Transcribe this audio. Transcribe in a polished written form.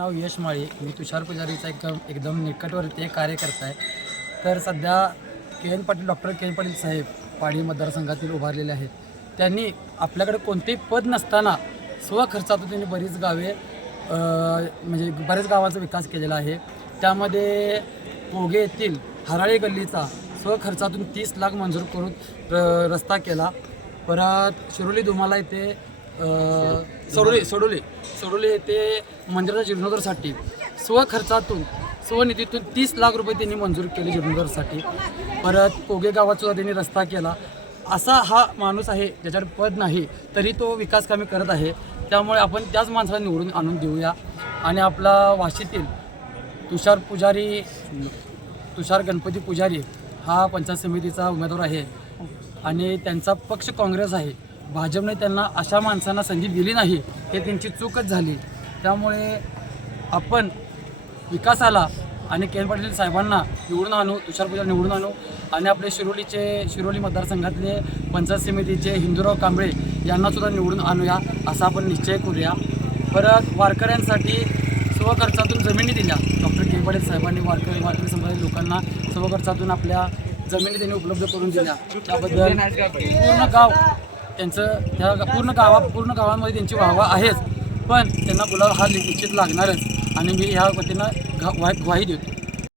नाव यश माळी. मी तुषार पुजारीचा एकदम निकटवर्तीय कार्यकर्ता आहे. तर सध्या डॉक्टर के एन पाटील साहेब पाडी मतदारसंघातील उभारलेले आहेत. त्यांनी आपल्याकडे कोणतेही पद नसताना स्वखर्चातून त्यांनी बरीच गावे म्हणजे बरेच गावांचा विकास केलेला आहे. त्यामध्ये पोगे येथील हराळी गल्लीचा स्वखर्चातून 30 लाख मंजूर करून रस्ता केला. परत शिरोली धुमाला येथे सोडोली येथे मंदिराच्या जीर्णोद्धारासाठी स्वखर्चातून स्वनिधीतून 30 लाख रुपये त्यांनी मंजूर केले जीर्णोद्धारासाठी. परत पोगे गावात सुद्धा त्यांनी रस्ता केला. असा हा माणूस आहे ज्याच्यावर पद नाही तरी तो विकास कामे करत आहे. त्यामुळे आपण त्याच माणसाला निवडून आणून देऊया. आणि आपला वाशीतील तुषार गणपती पुजारी हा पंचायत समितीचा उमेदवार आहे आणि त्यांचा पक्ष काँग्रेस आहे. भाजपने त्यांना अशा माणसांना संधी दिली नाही, हे त्यांची चूकच झाली. त्यामुळे आपण विकासाला आणि के एन पाटील साहेबांना निवडून आणू, तुषार पुजारी निवडून आणू आणि आपले शिरोली मतदारसंघातले पंचायत समितीचे हिंदूराव कांबळे यांनासुद्धा निवडून आणूया असा आपण निश्चय करूया. परत वारकऱ्यांसाठी स्वखर्चातून जमिनी दिल्या. डॉक्टर के एन पाटील साहेबांनी वारकरी संप्रदाय लोकांना स्वखर्चातून आपल्या जमिनी त्यांनी उपलब्ध करून दिल्या. त्याबद्दल पूर्ण गाव त्यांचं पूर्ण गावांमध्ये त्यांची वाहवा आहेच, पण त्यांना बोलावं हा निश्चित लागणारच आणि मी ह्या वतीनं ग्वाही देतो.